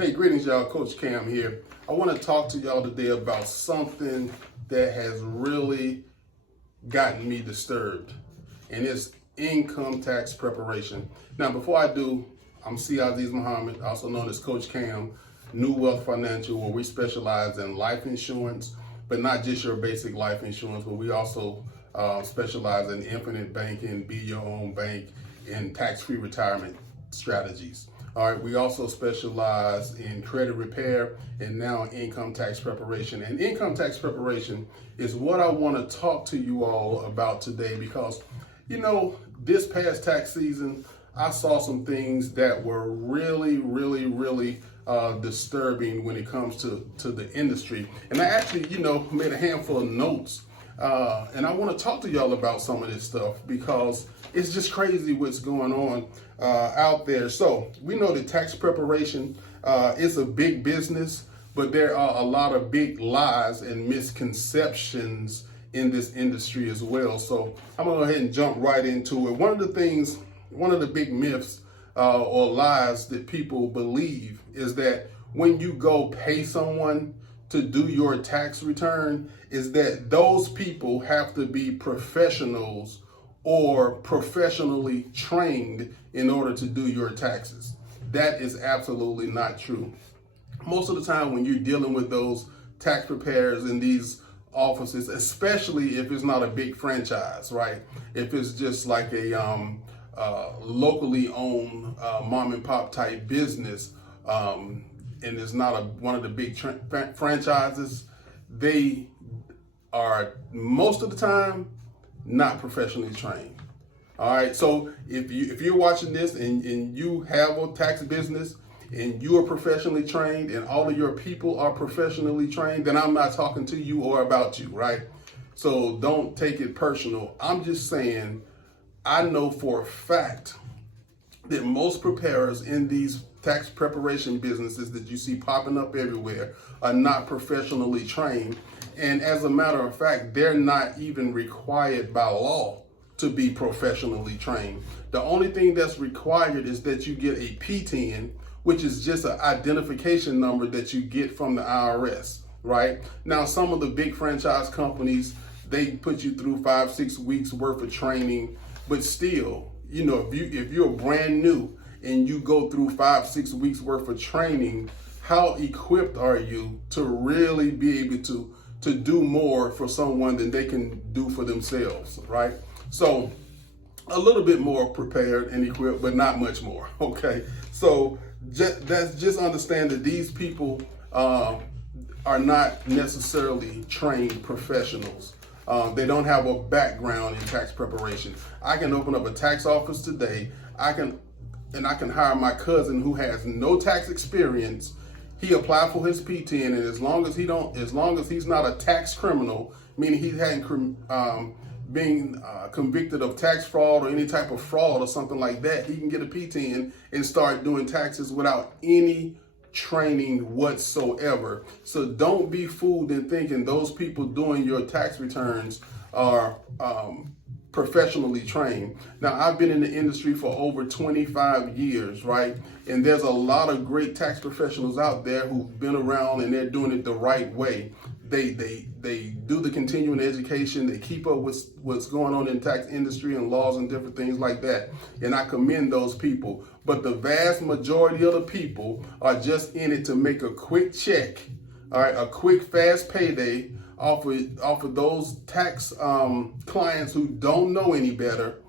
Hey, greetings, y'all. Coach Cam here. I want to talk to y'all today about something that has really gotten me disturbed, and it's income tax preparation. Now, before I do, I'm Aziz Muhammad, also known as Coach Cam, New Wealth Financial, where we specialize in life insurance, but not just your basic life insurance, but we also specialize in infinite banking, be your own bank, and tax-free retirement strategies. All right, we also specialize in credit repair and now income tax preparation. And income tax preparation is what I want to talk to you all about today because, you know, this past tax season, I saw some things that were really disturbing when it comes to the industry. And I actually, made a handful of notes. And I want to talk to y'all about some of this stuff because it's just crazy what's going on out there. So we know that tax preparation is a big business, but there are a lot of big lies and misconceptions in this industry as well. So I'm gonna go ahead and jump right into it. One of the big myths or lies that people believe is that when you go pay someone to do your tax return, is that those people have to be professionals or professionally trained in order to do your taxes. That is absolutely not true. Most of the time when you're dealing with those tax preparers in these offices, especially if it's not a big franchise, right? If it's just like a locally owned mom and pop type business, and it's not one of the big franchises, they are most of the time not professionally trained. All right, so if you're watching this and you have a tax business and you are professionally trained and all of your people are professionally trained, then I'm not talking to you or about you, right? So don't take it personal. I'm just saying, I know for a fact that most preparers in these tax preparation businesses that you see popping up everywhere are not professionally trained. And as a matter of fact, they're not even required by law to be professionally trained. The only thing that's required is that you get a P10, which is just an identification number that you get from the IRS, right? Now, some of the big franchise companies, they put you through 5-6 weeks worth of training, but still, if you're brand new and you go through 5-6 weeks worth of training, how equipped are you to really be able to do more for someone than they can do for themselves, right? So a little bit more prepared and equipped, but not much more, okay? So just understand that these people are not necessarily trained professionals. They don't have a background in tax preparation. I can open up a tax office today. I can hire my cousin who has no tax experience. He applied for his P10, and as long as he's not a tax criminal, meaning he hadn't been convicted of tax fraud or any type of fraud or something like that, he can get a P10 and start doing taxes without any training whatsoever. So don't be fooled in thinking those people doing your tax returns are professionally trained. Now, I've been in the industry for over 25 years, right? And there's a lot of great tax professionals out there who've been around and they're doing it the right way. They do the continuing education. They keep up with what's going on in the tax industry and laws and different things like that. And I commend those people. But the vast majority of the people are just in it to make a quick check, all right, a quick, fast payday off of those tax clients who don't know any better,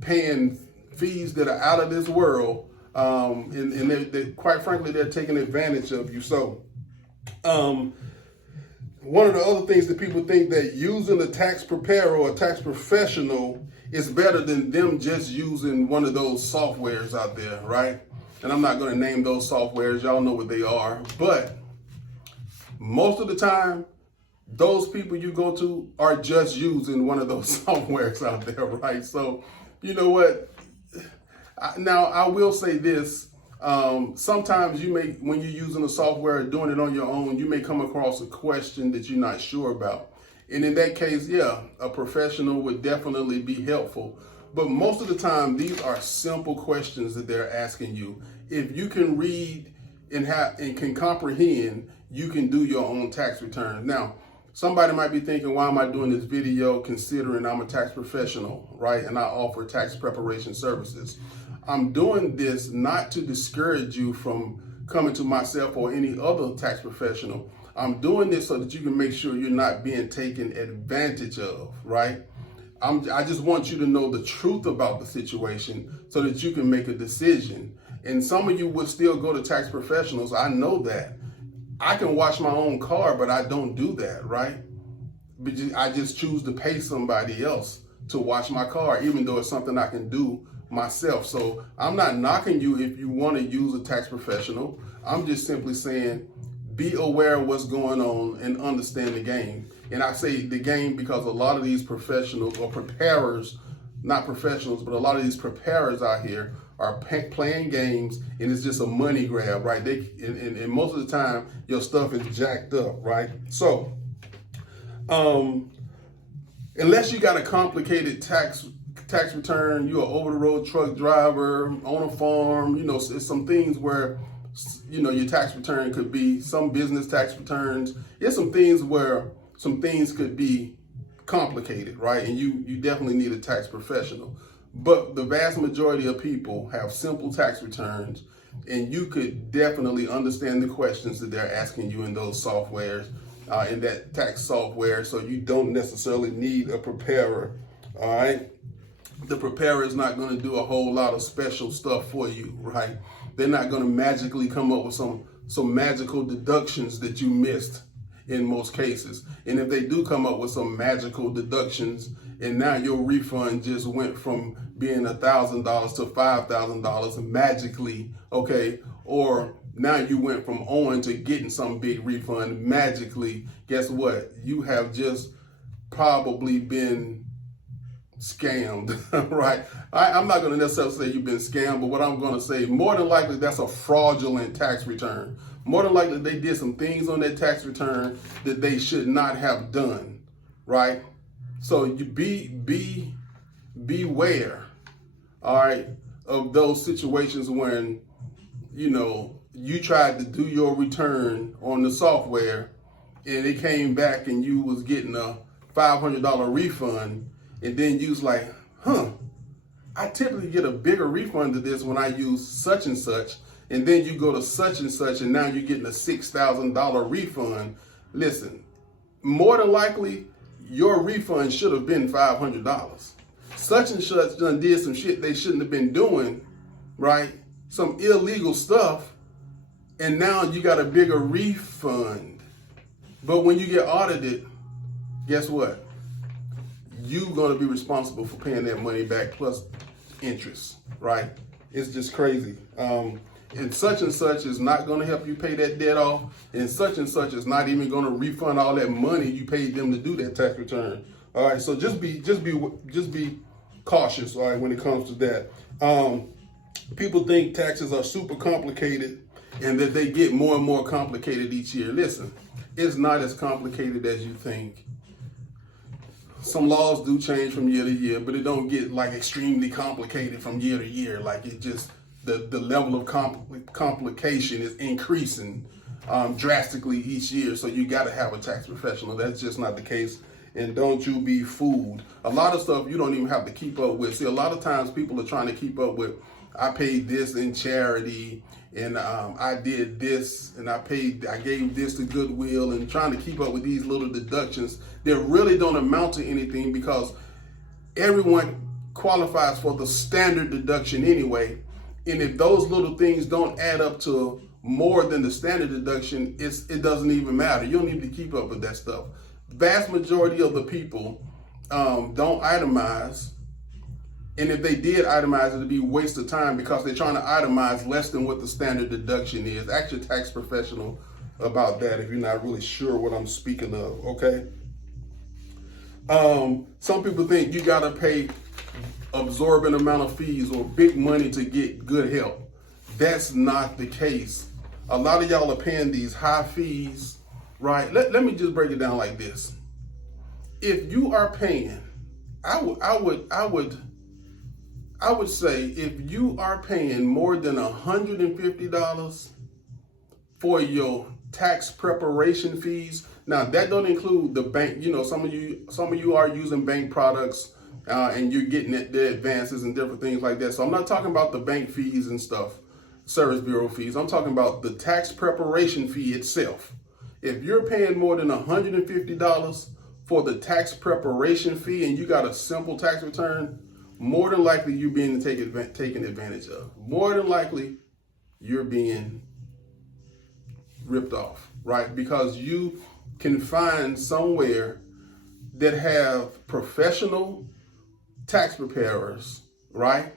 paying fees that are out of this world, and they quite frankly, they're taking advantage of you. So one of the other things that people think that using a tax preparer or a tax professional is better than them just using one of those softwares out there, right? And I'm not going to name those softwares. Y'all know what they are. But most of the time, those people you go to are just using one of those softwares out there, right? So, you know what? Now, I will say this. Sometimes when you're using a software or doing it on your own, you may come across a question that you're not sure about. And in that case, yeah, a professional would definitely be helpful. But most of the time, these are simple questions that they're asking you. If you can read and can comprehend, you can do your own tax returns. Now, somebody might be thinking, why am I doing this video considering I'm a tax professional, right? And I offer tax preparation services. I'm doing this not to discourage you from coming to myself or any other tax professional. I'm doing this so that you can make sure you're not being taken advantage of, right? I just want you to know the truth about the situation so that you can make a decision. And some of you will still go to tax professionals. I know that. I can wash my own car, but I don't do that, right? I just choose to pay somebody else to wash my car, even though it's something I can do myself. So I'm not knocking you if you want to use a tax professional. I'm just simply saying, be aware of what's going on and understand the game. And I say the game because a lot of these professionals or preparers, not professionals, but a lot of these preparers out here are playing games, and it's just a money grab, right? And most of the time, your stuff is jacked up, right? So, unless you got a complicated tax return, you're an over-the-road truck driver on a farm, it's some things where, your tax return could be some business tax returns. There's some things where some things could be complicated, right? And you definitely need a tax professional. But the vast majority of people have simple tax returns, and you could definitely understand the questions that they're asking you in those softwares, in that tax software, so you don't necessarily need a preparer, all right? The preparer is not going to do a whole lot of special stuff for you, right? They're not going to magically come up with some magical deductions that you missed in most cases. And if they do come up with some magical deductions, and now your refund just went from being $1,000 to $5,000 magically, okay? Or now you went from owing to getting some big refund magically. Guess what? You have just probably been scammed, right? I'm not going to necessarily say you've been scammed, but what I'm going to say, more than likely, that's a fraudulent tax return. More than likely, they did some things on that tax return that they should not have done, right? So you beware, all right, of those situations when, you tried to do your return on the software and it came back and you was getting a $500 refund, and then you was like, I typically get a bigger refund to this when I use such and such, and then you go to such and such and now you're getting a $6,000 refund. Listen, more than likely, your refund should have been $500. Such and such done did some shit they shouldn't have been doing, right? Some illegal stuff, and now you got a bigger refund. But when you get audited, guess what? You're going to be responsible for paying that money back plus interest, right? It's just crazy. And such is not going to help you pay that debt off, and such is not even going to refund all that money you paid them to do that tax return. All right, so just be cautious, all right, when it comes to that. People think taxes are super complicated and that they get more and more complicated each year. Listen, it's not as complicated as you think. Some laws do change from year to year, but it don't get like extremely complicated from year to year. Like it just, the level of complication is increasing drastically each year. So you got to have a tax professional. That's just not the case. And don't you be fooled. A lot of stuff you don't even have to keep up with. See, a lot of times people are trying to keep up with, I paid this in charity, and I did this, and I gave this to Goodwill, and trying to keep up with these little deductions that really don't amount to anything, because everyone qualifies for the standard deduction anyway. And if those little things don't add up to more than the standard deduction, it doesn't even matter. You don't need to keep up with that stuff. Vast majority of the people don't itemize. And if they did itemize, it'd be a waste of time, because they're trying to itemize less than what the standard deduction is. Ask your tax professional about that if you're not really sure what I'm speaking of, okay? Some people think you gotta pay absorbent amount of fees or big money to get good help. That's not the case. A lot of y'all are paying these high fees, right? Let me just break it down like this. If you are paying, I would say if you are paying more than $150 for your tax preparation fees. Now that don't include the bank. You know, some of you are using bank products and you're getting the advances and different things like that. So I'm not talking about the bank fees and stuff, service bureau fees. I'm talking about the tax preparation fee itself. If you're paying more than $150 for the tax preparation fee and you got a simple tax return, more than likely you're being taken advantage of. More than likely you're being ripped off, right? Because you can find somewhere that have professional tax preparers, right,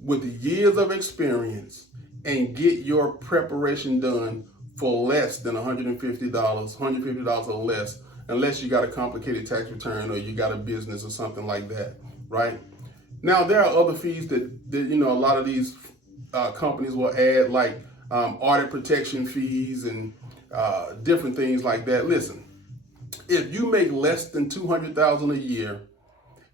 with years of experience and get your preparation done for less than $150 or less, unless you got a complicated tax return or you got a business or something like that, right? Now, there are other fees that you know, a lot of these companies will add, like audit protection fees and different things like that. Listen, if you make less than $200,000 a year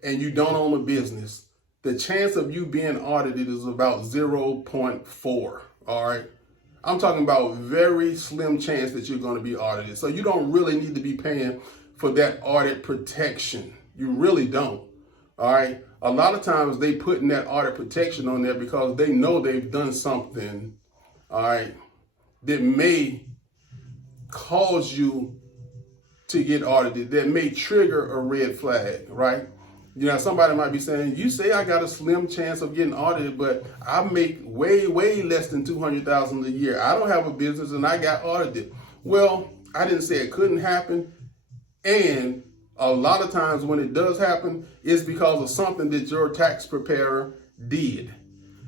and you don't own a business, the chance of you being audited is about 0.4, all right? I'm talking about very slim chance that you're going to be audited. So you don't really need to be paying for that audit protection. You really don't, all right? A lot of times they putting that audit protection on there because they know they've done something, all right, that may cause you to get audited, that may trigger a red flag, right? You know, somebody might be saying, you say I got a slim chance of getting audited, but I make way, way less than $200,000 a year. I don't have a business and I got audited. Well, I didn't say it couldn't happen. And a lot of times when it does happen, it's because of something that your tax preparer did.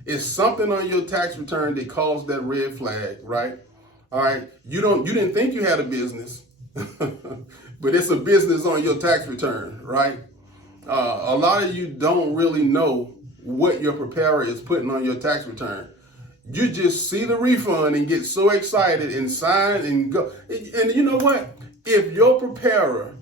It's something on your tax return that caused that red flag, right? All right. You didn't think you had a business, but it's a business on your tax return, right? A lot of you don't really know what your preparer is putting on your tax return. You just see the refund and get so excited and sign and go. And you know what? If your preparer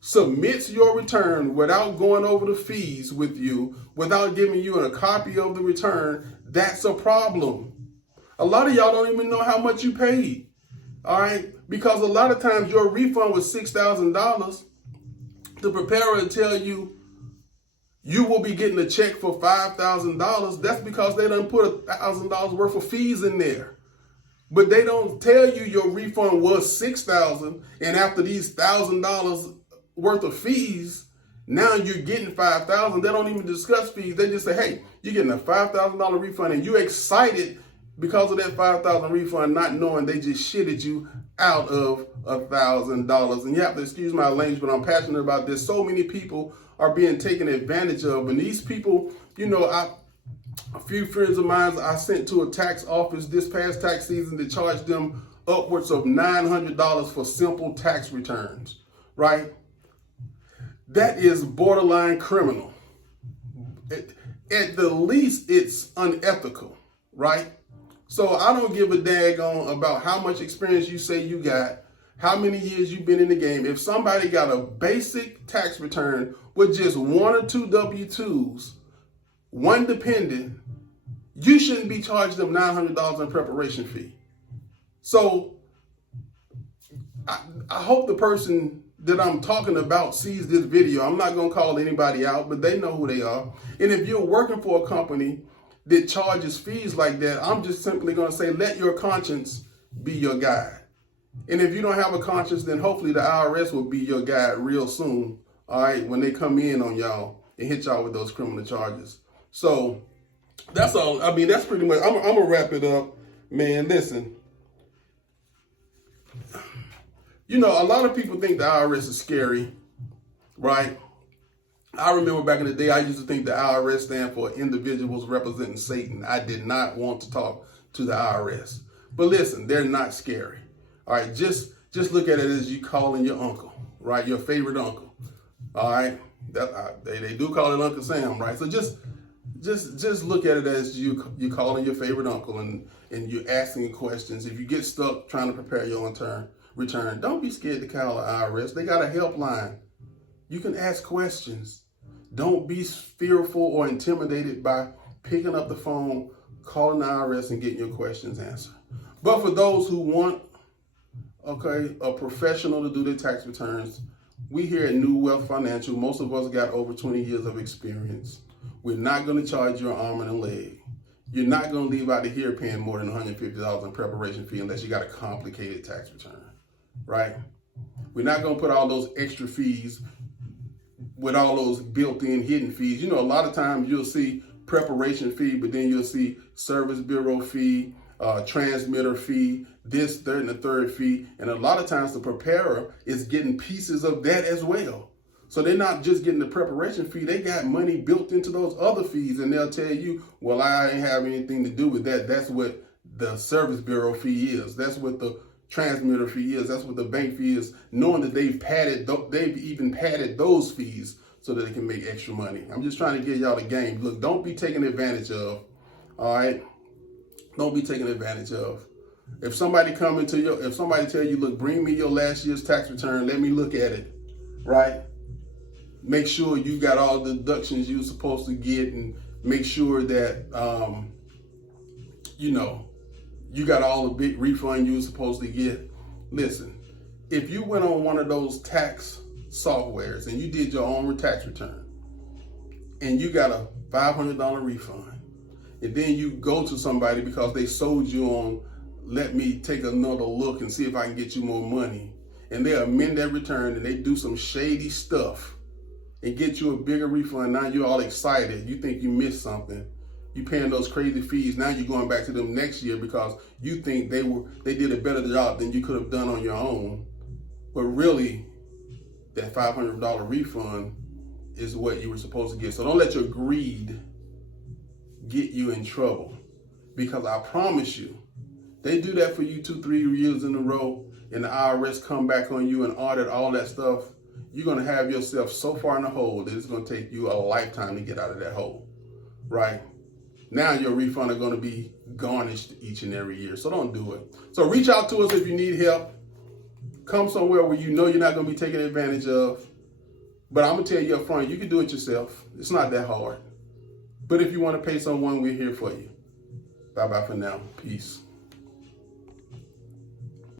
submits your return without going over the fees with you, without giving you a copy of the return, that's a problem. A lot of y'all don't even know how much you paid, all right? Because a lot of times your refund was $6,000. The preparer will tell you you will be getting a check for $5,000. That's because they done put $1,000 worth of fees in there. But they don't tell you your refund was $6,000, and after these $1,000 worth of fees, now you're getting $5,000. They don't even discuss fees. They just say, hey, you're getting a $5,000 refund, and you're excited because of that $5,000 refund, not knowing they just shitted you out of $1,000. And you have to excuse my language, but I'm passionate about this. So many people are being taken advantage of. And these people, you know, a few friends of mine I sent to a tax office this past tax season to charge them upwards of $900 for simple tax returns, right? That is borderline criminal. At the least, it's unethical, right? So I don't give a daggone about how much experience you say you got, how many years you've been in the game. If somebody got a basic tax return with just 1 or 2 W-2s, one dependent, you shouldn't be charging them $900 in preparation fee. So I hope the person that I'm talking about sees this video. I'm not going to call anybody out, but they know who they are. And if you're working for a company that charges fees like that, I'm just simply going to say, let your conscience be your guide. And if you don't have a conscience, then hopefully the IRS will be your guide real soon, all right, when they come in on y'all and hit y'all with those criminal charges. So that's all. I mean, that's pretty much, I'm going to wrap it up. Man, listen. You know, a lot of people think the IRS is scary, right? I remember back in the day, I used to think the IRS stand for individuals representing Satan. I did not want to talk to the IRS. But listen, they're not scary. All right, just look at it as you calling your uncle, right? Your favorite uncle. All right, they do call it Uncle Sam, right? So just look at it as you calling your favorite uncle and you're asking questions. If you get stuck trying to prepare your return, don't be scared to call the IRS. They got a helpline. You can ask questions. Don't be fearful or intimidated by picking up the phone, calling the IRS and getting your questions answered. But for those who want, okay, a professional to do their tax returns, we here at New Wealth Financial, most of us got over 20 years of experience. We're not going to charge you an arm and a leg. You're not going to leave out of here paying more than $150 in preparation fee unless you got a complicated tax return, right? We're not going to put all those extra fees with all those built-in hidden fees. You know, a lot of times you'll see preparation fee, but then you'll see service bureau fee, transmitter fee, this, third, and the third fee. And a lot of times the preparer is getting pieces of that as well. So they're not just getting the preparation fee, they got money built into those other fees, and they'll tell you, well, I ain't have anything to do with that. That's what the service bureau fee is. That's what the transmitter fee is. That's what the bank fee is, knowing that they've even padded those fees so that they can make extra money. I'm just trying to get y'all the game. Look, don't be taken advantage of, all right? Don't be taken advantage of. If somebody tell you, look, bring me your last year's tax return, let me look at it, right? Make sure you got all the deductions you're supposed to get, and make sure that, you got all the big refund you were supposed to get. Listen, if you went on one of those tax softwares and you did your own tax return and you got a $500 refund, and then you go to somebody because they sold you on, let me take another look and see if I can get you more money, and they amend that return and they do some shady stuff and get you a bigger refund. Now you're all excited. You think you missed something. You paying those crazy fees. Now you're going back to them next year because you think they did a better job than you could have done on your own. But really, that $500 refund is what you were supposed to get. So don't let your greed get you in trouble, because I promise you, they do that for you 2-3 years in a row, and the IRS come back on you and audit all that stuff. You're going to have yourself so far in the hole that it's going to take you a lifetime to get out of that hole, right? Now your refund are going to be garnished each and every year. So don't do it. So reach out to us if you need help. Come somewhere where you know you're not going to be taken advantage of. But I'm going to tell you up front, you can do it yourself. It's not that hard. But if you want to pay someone, we're here for you. Bye-bye for now. Peace.